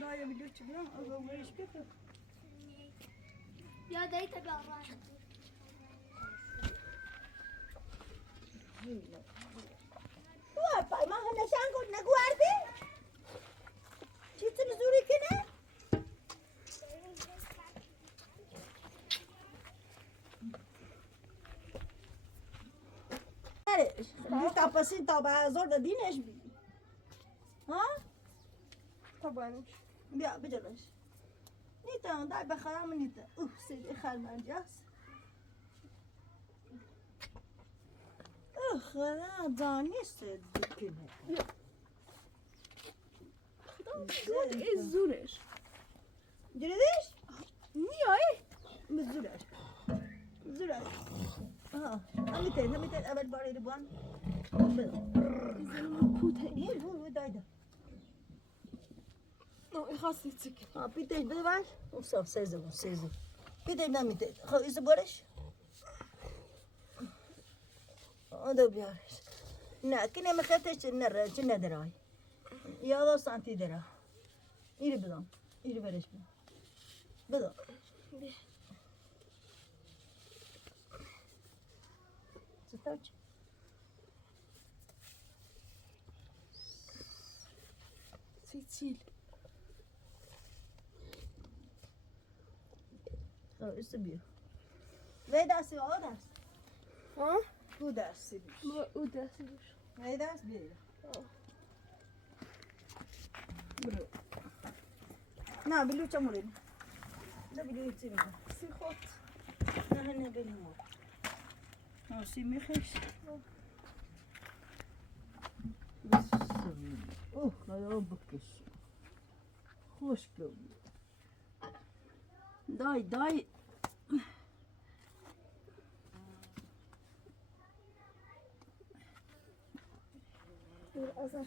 داية بيجوش بنا أقوم إيش كده يا دايت بابا وای ما هنشان گفت نگواردی چی تنزوری کنه دیش تا پسین تا به زور دینش بی ها طبعا بیا بجلش نیتا دای بخرام نیتا اوه سیدی خرمنجاست خدا دانیست دکنه Wat is zoenisch? جلدش Nee, بزرش زرش همیتن اول باری روان این رو دایده Nou, ik ga zitten. پیتش بده of zo سیزو پیتش نمیته خب ایسو برش آدو بیارش نه که نمیخوادش نره چه نداره یا دو سانتی داره ایری بدم ایری برش بدم چطور Cecil. ایسو بیا وی دستی و دست Ha? او دستی بیش Maar hoe dat is? وی دست بیا برو نه بلو چه مورد نه بلو چی میگه Zie God. نه بلو مورد نه سی میخیش اوه خدا بکش خوش بگو دای Als een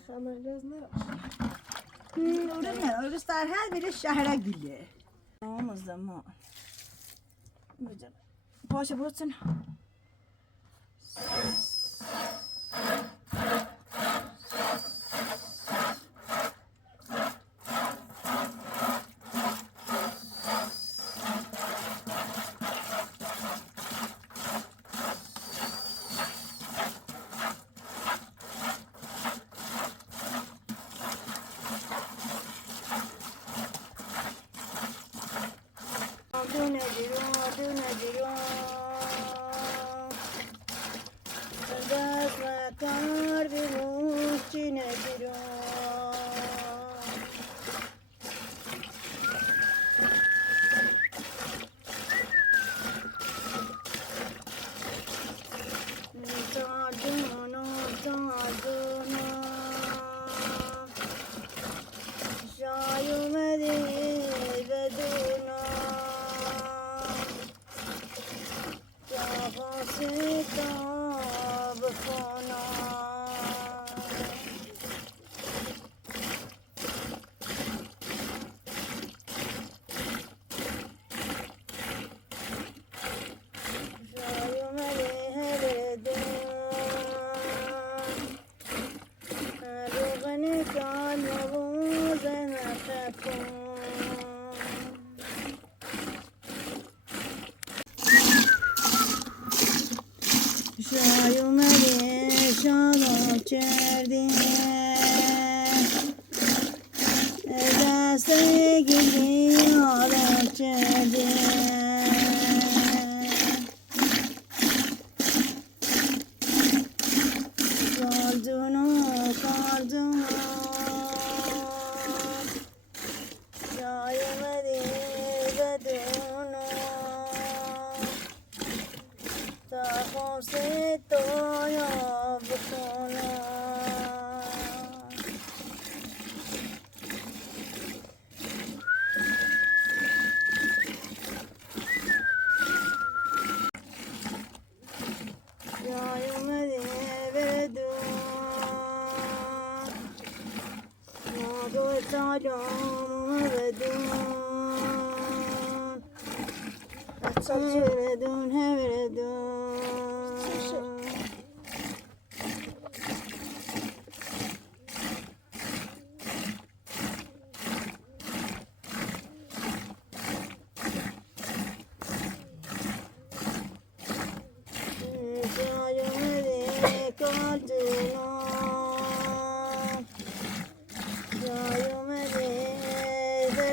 gamer, öyle star her biri şehre gidiyor. Ama zaman. Güzel. Paşa burasın.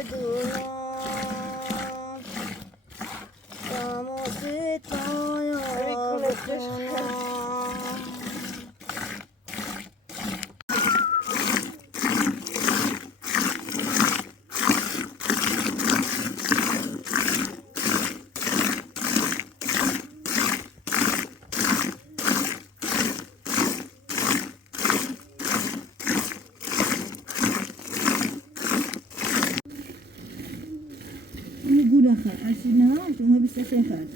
بدونم تماس تایا بکنم این گول آخر اصیل نه شما 23 فرد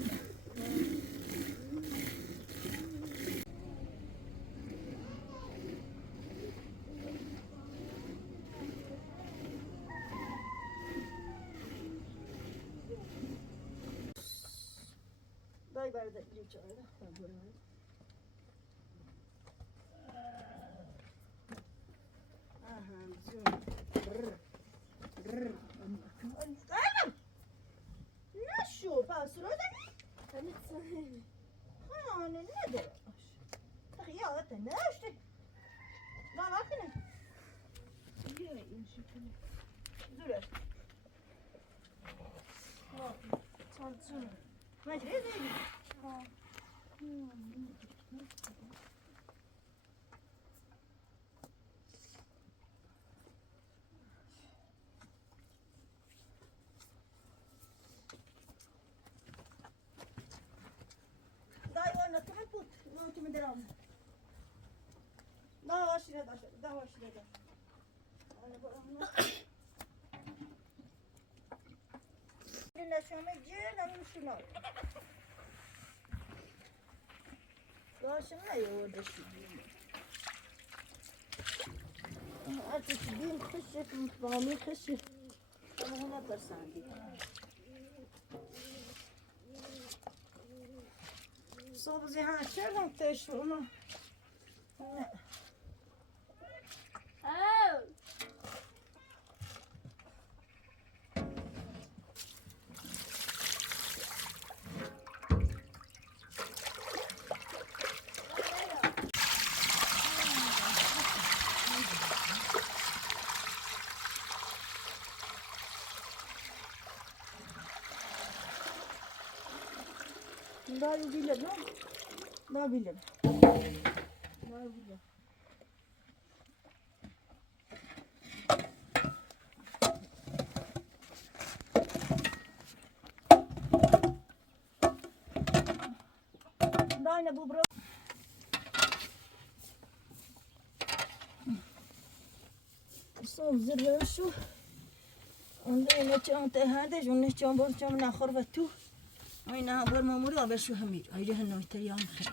دای برده اینجا چاره نشو پس رو دنی أنا صحيح. خانه نداره خیالت نشته نه وقتی زوره تانتون. مجرد نگی دای وانا تو من پوت نه تو من درام نه واشی نداشت نه واشی نداشت نشومه جن همین شنو داشتم نیورده شدیم ارتش بیم خشت مطبامی خشت اما هم نپرسندی صبح زیهان کردم تشت اونا نه أو. daha bilir lan daha bilir daha bilir daha ne bu bro صوب زر شو عندنا كم تهدج ونحكي عن برج من آخر بتو وينها بور ماموري وبشو همير هاي جهنم تريان خير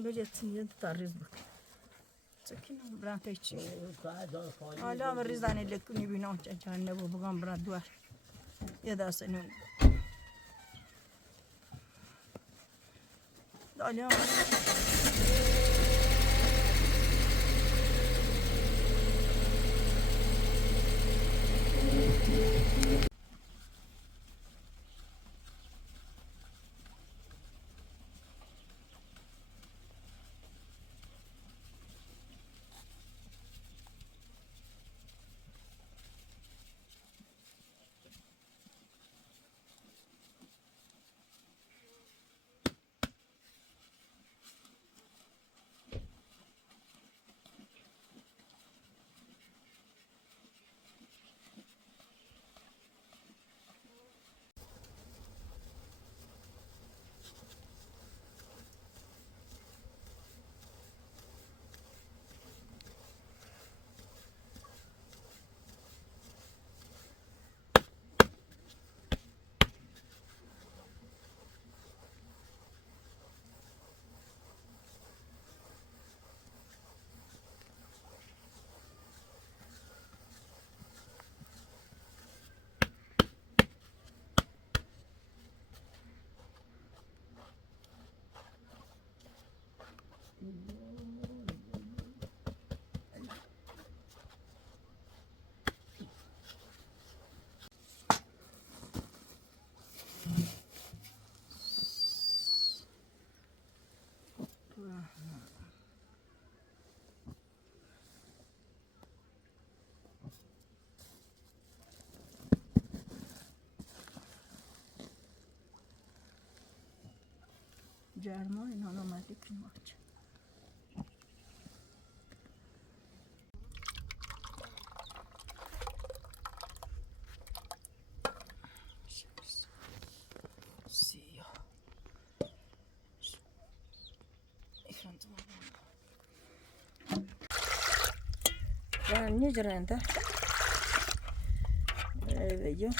بجتني انت تعرض بك سكين برانت هيك حالا بالرزان اللي كوني بينهم جهنم وبقام بران دوار يدا سنون داليا گرما اینا آمده که ماچ سیاه ben ne cirende evet ya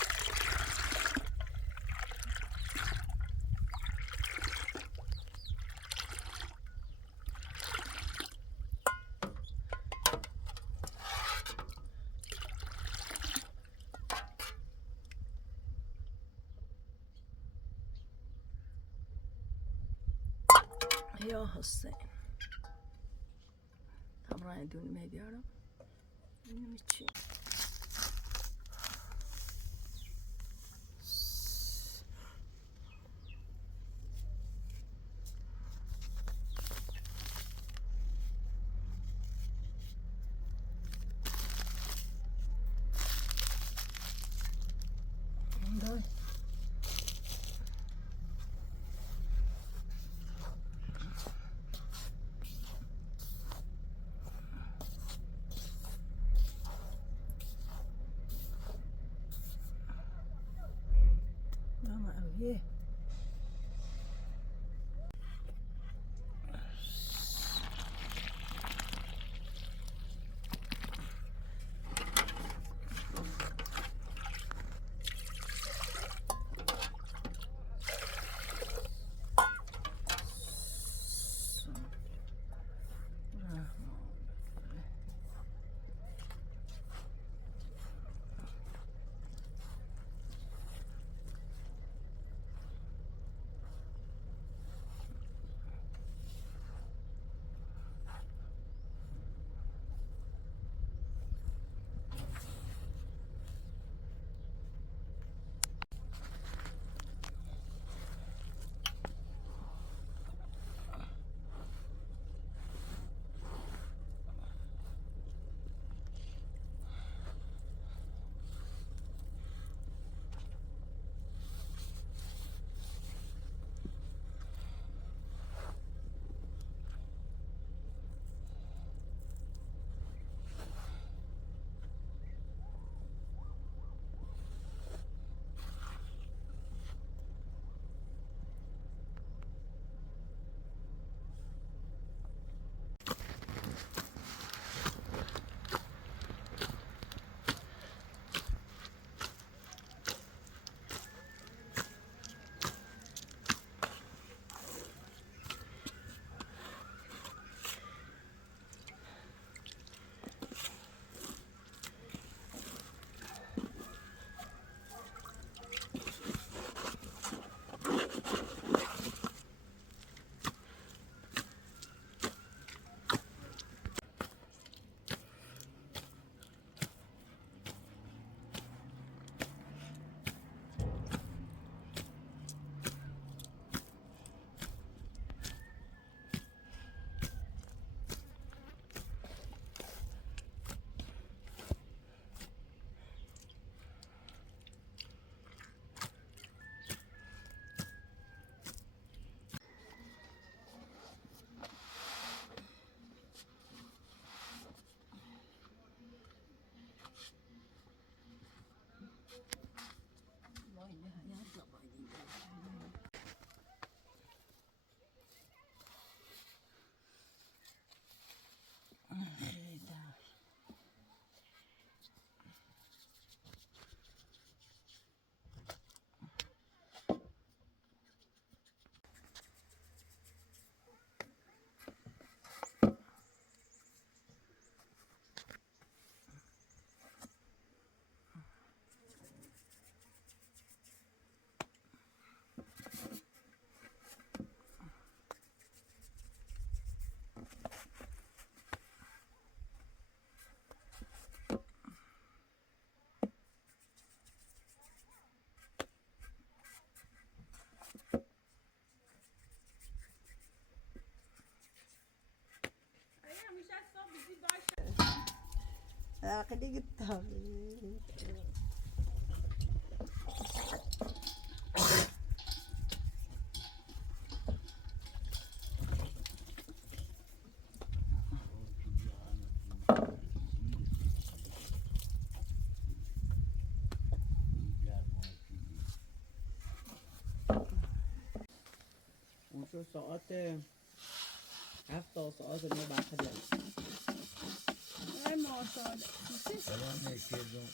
Hüseyin tamam dönmeye diyorum benim için Dai. Mama öyle. عقلي قلتها ساعت 7 ساعت ما بعد ای ماشاءالله سلام کردم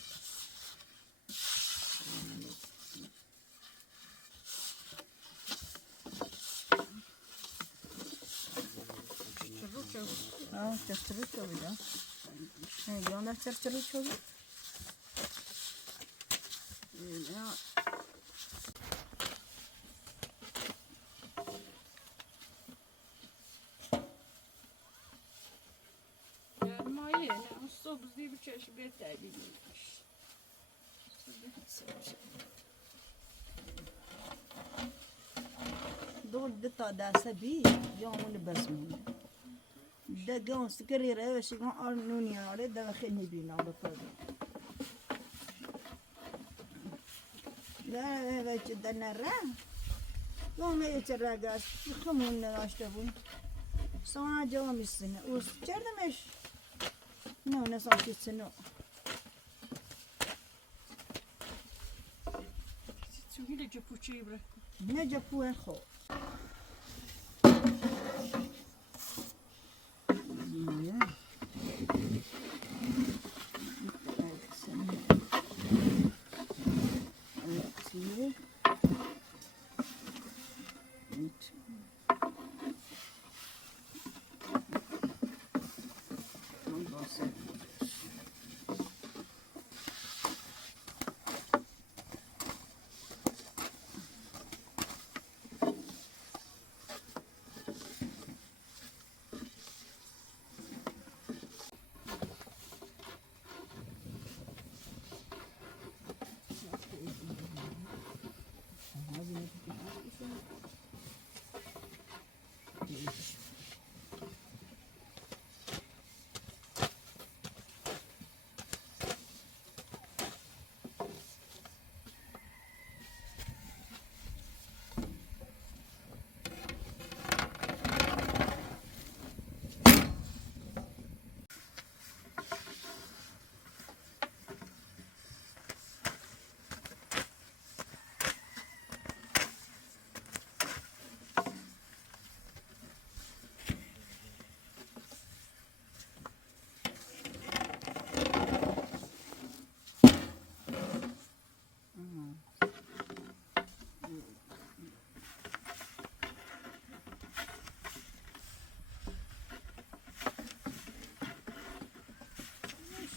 çırçırı çalıyor. Yolda çırçırı çalıyor. گرمایه نه صبح زیر چشم بهتر بینیمش دول دتا داسه بی یامون بسمون دگان سکری روشی کن آرنونی آره دو خیلی بینا بپرد نه وچه دنره یوم ایچه رگاش خمون نگاشته بون سوانا جوا میستنه اوز چردمش نه نساشی سنو توهیل جپوچه بره نه جپوه خو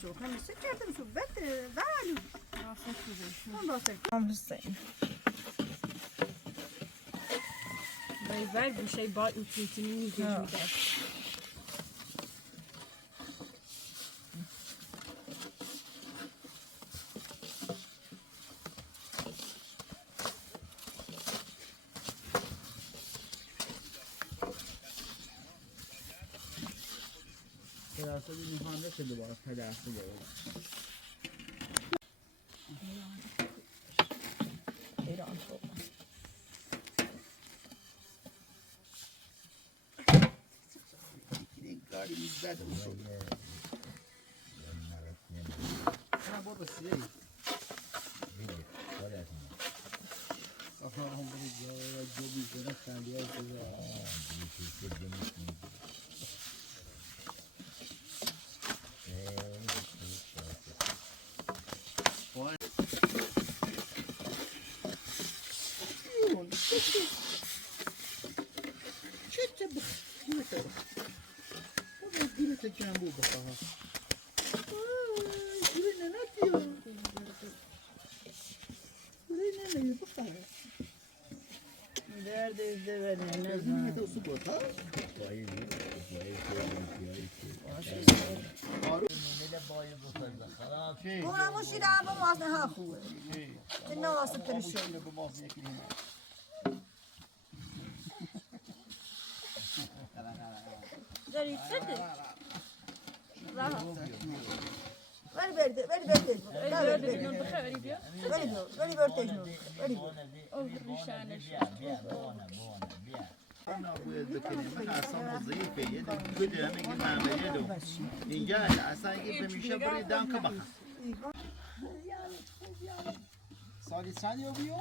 شو خمسة كردم شو بت بالو من باسل كم حسين وای وای گوشه با اوتیتینی میگه دراسه میخوام بشه دوباره پدرسه دوباره إيران فوق این کاری میزد و شد نه بابا سیری آها هم بری جای جدی کنه خندی های چه بخیمت بابا گیرت جنبو بخواه گیره ننتیو گیره ننیو بخواه درد ازده بني لازم نزم توصل بطا وانا مش يلعب بمواصنها أخوه إنه واصل ترشي جري تصدق ولی برده ولی برده لا برده من بخیری بیا ولی برده ولی او ریشانش أنا أبوي ذكرني من عصام وظيفة يد كده هم يجي مع مجده إنجاز عصام يجي بمشي بري دام كبخ صار ثاني أبويو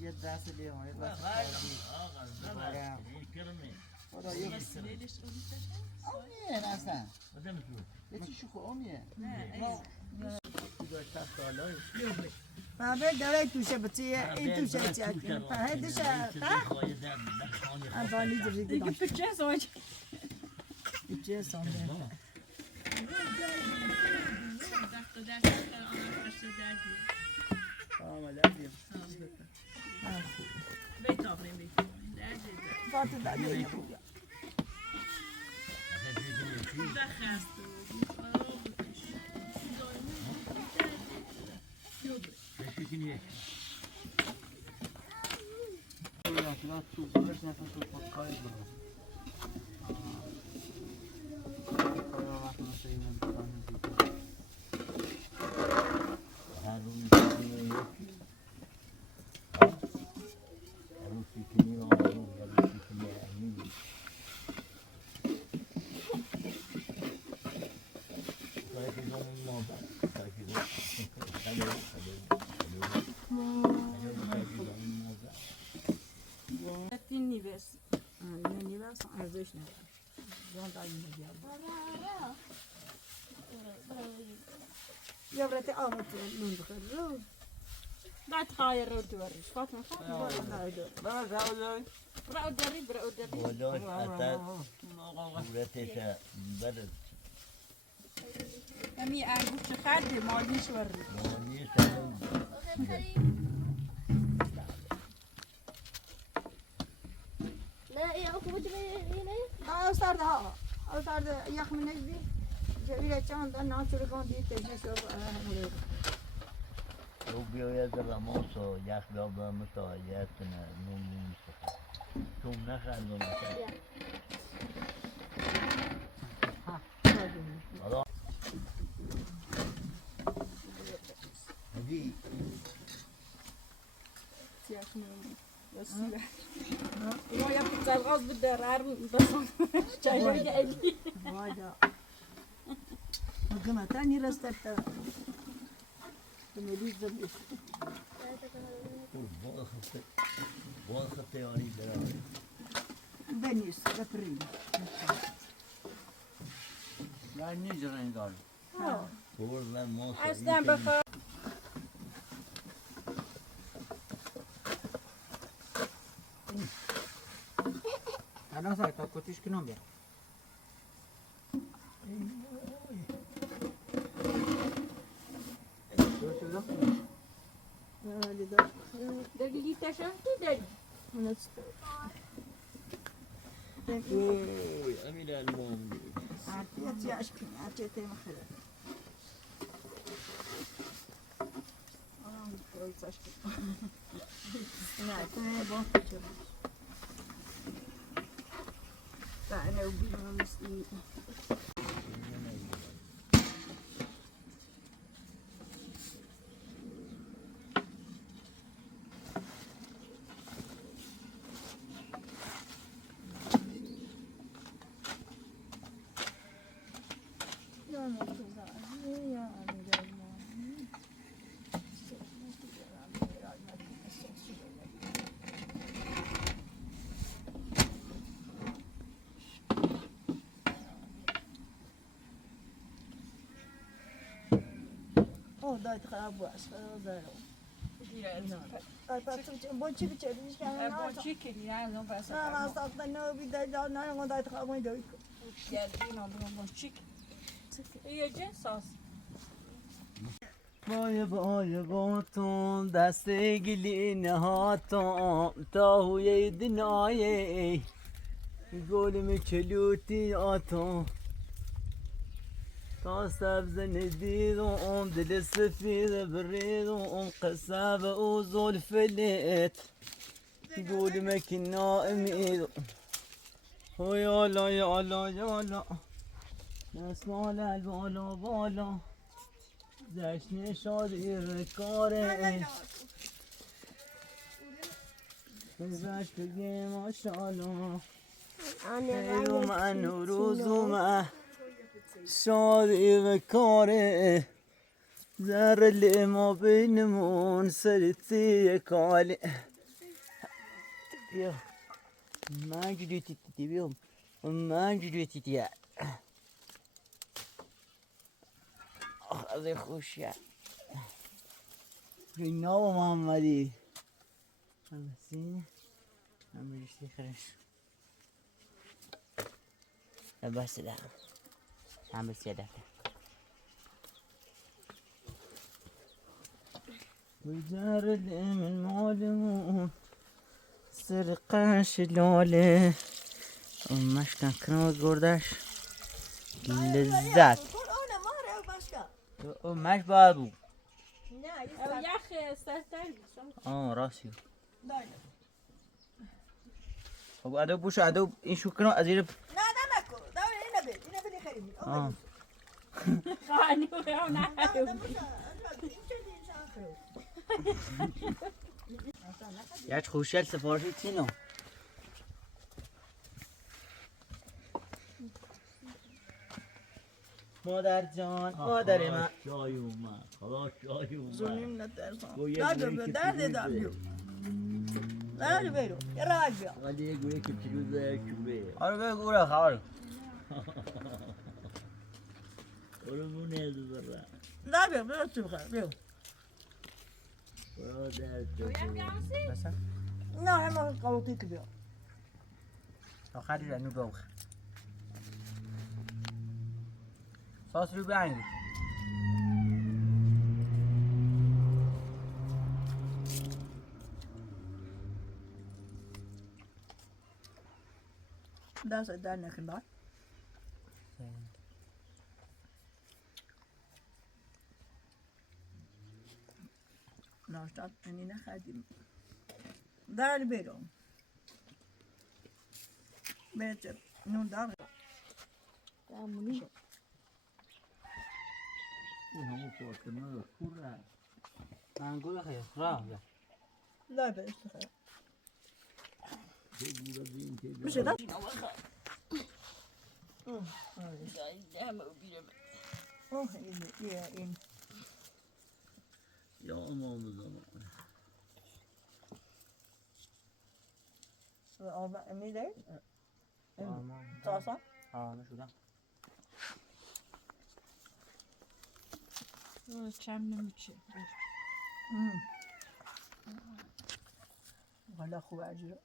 یه دست لیه های دست خدا یه آمیه اصلا یه چی شوخه آمیه بابا داره توشه بچه این توشه چی هستیم فهدش انفانی جبریدی Ik heb het jazz ooit. چه سامده آماده دیم فاتو دادی Fin nives. نی بس ارزش نداره جان دایی میگم یا برات آمد نون بخیر رو Dat ga je rood door. Wat een gat. Brouw derrie, brouw derrie. ولوش أتى صورتش برد Emi aangoed je gaat die maar niet zo. مونيش لا يا أخو استرد ها استرد يخ من نجدي جبيرة چند انا چرگان دی تجنه شو لو بيويا زرموسو ياخدوا بمتوياتنا نون توم نخلو مثلا هذي Ja, je hebt het zelf als de raar dat واجا مقامة تاني رسترتا تمليك زبيش واخذت يعني دراوي بنيس بفرين لا نجرين دار فور لا موسى Aslan bak. انا ساعتها كنتش كنوم بيا Dagi taşan ki dagi. أمين المؤمن عرفتي عشكي عرفتي مخرج أنا وبينا مسلمين دايت خراب واش زارو بونچی بچریش کنم Bonchique, ja, dan was het. نه ما صاحب نه بیدای نه ما دايت خراب ما دوی Ja, die nam dan bonchique. Je jensas. بای باتون دست گلی نهاتم تا هوی دنیای گلم کلوتی آتم تا سبز ندیدم دل سفید بریدم قصب و زلفلت گلم کنا امید و یالا یالا یالا نسمال البالا بالا جشن شادی رکاره بزش بگه ماشالله خیروم انو روزومه شادی و کاره در اللي ما بينمون سرتي كالي يو ما جديتي تبيهم ما جديتي تيا هذا خوش يا نو محمدي همسين هم بيشتي خرش بس ده هم بس يده وجار من معلمون سرقاش لوله امش كان كنو گردش لذت کل آن ماره و باشکا امش بابو نه او یخ سرتر راسي داینه خب ادو بوش ادو این شو کنو از زیر نه نمکو داینه اینه بده خریدی خانی و یا نه یک خوشل سفارشی تینو مادر جان مادر من شای اومد خلاص شای اومد زنیم نترسان گویه دادو گویه بیو که درد دام بیو درد بیرو یه رای بیا ولی یه گویه که پیروزه شوره آره بگو را خبر قربونه زبره نه بیو بیو چی بخیر بیو برادر تو مثلا نه همه قوتی که بیو آخری رنو بوخ ساس رو بینگ دست در نکن دار ناشتات اینی نخدیم در بیرو بیچه نون دار دامونی اون همون فاطمه رو کوره انگور خیلی را لا بیش خیر چه گوره بین که میشه دار اوه این یا امام زمان آب میده ساسا نشودم چم نمیشه حالا خوب عجیبه